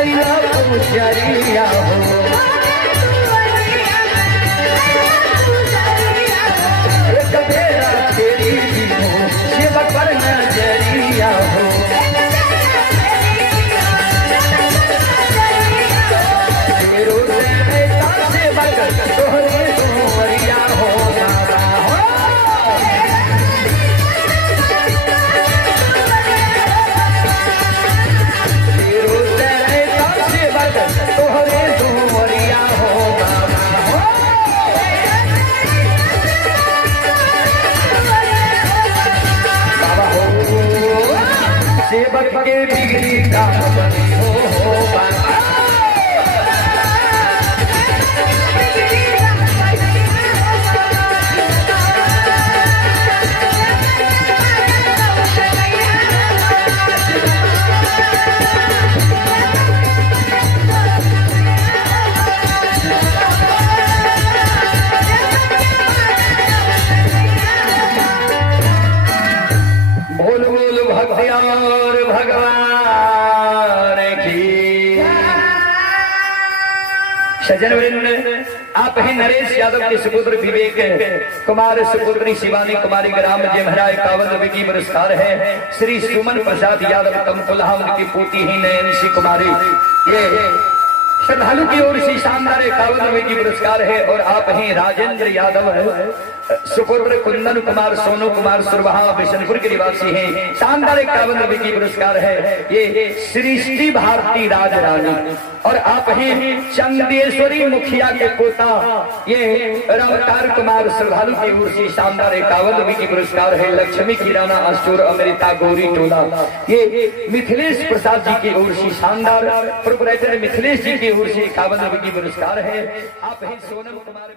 आया पुजरिया हो कबेरा तेरी हो शिव पर नजरिया हो तेरो से बकर तोहरे दुआरिया हो बाबा हो तोहरे दुआरिया हो बाबा हो बाबा हो सेवक के बिगड़ी का हो बाबा और भगवान की सज्जन वृंद आप ही नरेश यादव के सुपुत्र विवेक कुमार सुपुत्री शिवानी कुमारी ग्राम जेमहरा 51 की पुरस्कार है। श्री सुमन प्रसाद यादव तमकुल्हा उनकी पोती ही नयनसी कुमारी ये श्रद्धालु की ओर से शानदार 51 की पुरस्कार है। और आप ही राजेंद्र यादव सुपुत्र कुंदन कुमार सोनू कुमार सुरबहा बिशनपुर के निवासी हैं। शानदार 51 की पुरस्कार है। ये सृष्टि भारती राज रानी और आप ही चंदेश्वरी मुखिया के पोता ये रवतार कुमार श्रद्धालु की ओर से शानदार 51 की पुरस्कार है। लक्ष्मी किराना अशोर अमृता गौरी टोला ये मिथिलेश प्रसाद जी की ओर से शानदार प्रोपराइटर मिथिलेश जी की ओर से 51 की पुरस्कार है। आप ही सोनम कुमार